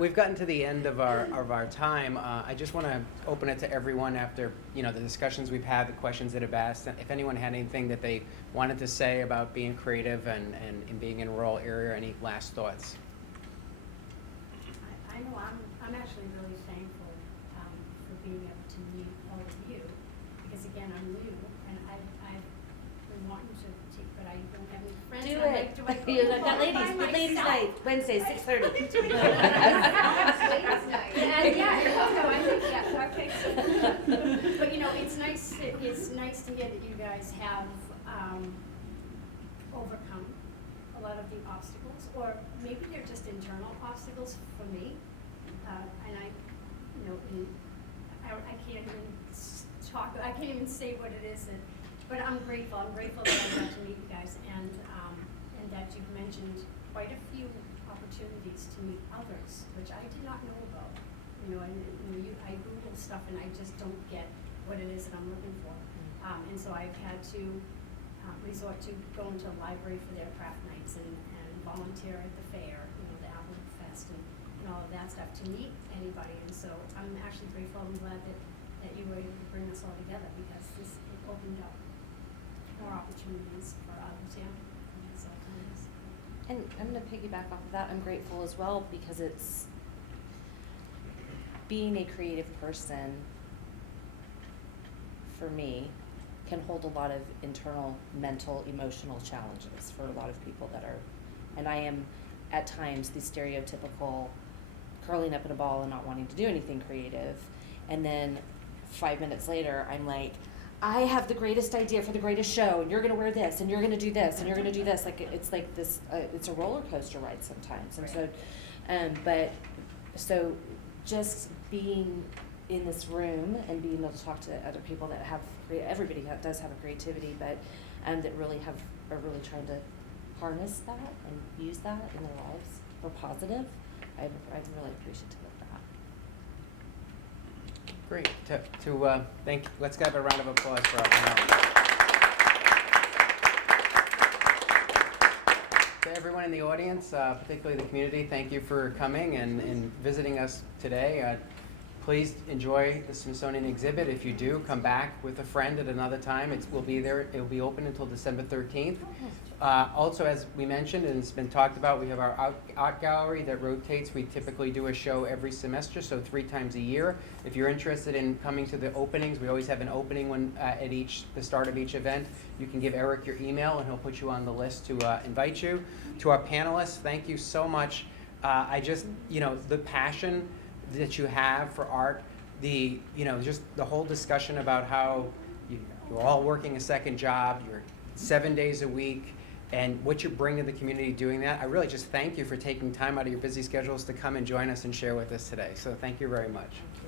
We've gotten to the end of our time. I just want to open it to everyone after, you know, the discussions we've had, the questions that have asked. If anyone had anything that they wanted to say about being creative and being in a rural area, any last thoughts? I know I'm actually really thankful for being able to meet all of you, because again, I'm new, and I've been wanting to take, but I don't have any friends. Do I'm it. like, do I go You're like that all by ladies, good ladies myself? night, Wednesday, 6:30. Ladies' night. Yeah, no, I think, yeah, okay, so, but you know, it's nice to hear that you guys have, overcome a lot of the obstacles, or maybe they're just internal obstacles for me, and I, you know, I can't even talk, I can't even say what it is, but I'm grateful that I got to meet you guys, and that you've mentioned quite a few opportunities to meet others, which I did not know about. You know, and I Google stuff and I just don't get what it is that I'm looking for. And so I've had to resort to going to a library for their craft nights and volunteer at the fair, you know, the Apple Fest and all of that stuff to meet anybody. And so I'm actually grateful and glad that you were able to bring us all together, because it opened up more opportunities for others, yeah. And so it's And I'm going to piggyback off of that. I'm grateful as well, because being a creative person, for me, can hold a lot of internal, mental, emotional challenges for a lot of people that are, and I am at times the stereotypical curling up in a ball and not wanting to do anything creative. And then 5 minutes later, I'm like, I have the greatest idea for the greatest show, and you're gonna wear this, and you're gonna do this, and you're gonna do this. Like, it's like this, it's a roller coaster ride sometimes. And so just being in this room and being able to talk to other people that have, everybody does have a creativity, but, that really are really trying to harness that and use that in their lives for positive, I'm really appreciative of that. Great. Thank you. Let's give a round of applause for our panel. To everyone in the audience, particularly the community, thank you for coming and visiting us today. Please enjoy the Smithsonian exhibit. If you do, come back with a friend at another time. We'll be there. It will be open until December 13th. Also, as we mentioned, and it's been talked about, we have our art gallery that rotates. We typically do a show every semester, so 3 times a year. If you're interested in coming to the openings, we always have an opening when at the start of each event. You can give Eric your email, and he'll put you on the list to invite you. To our panelists, thank you so much. The passion that you have for art, just the whole discussion about how you're all working a second job, you're 7 days a week, and what you bring to the community doing that. I really just thank you for taking time out of your busy schedules to come and join us and share with us today. So thank you very much. Thank you.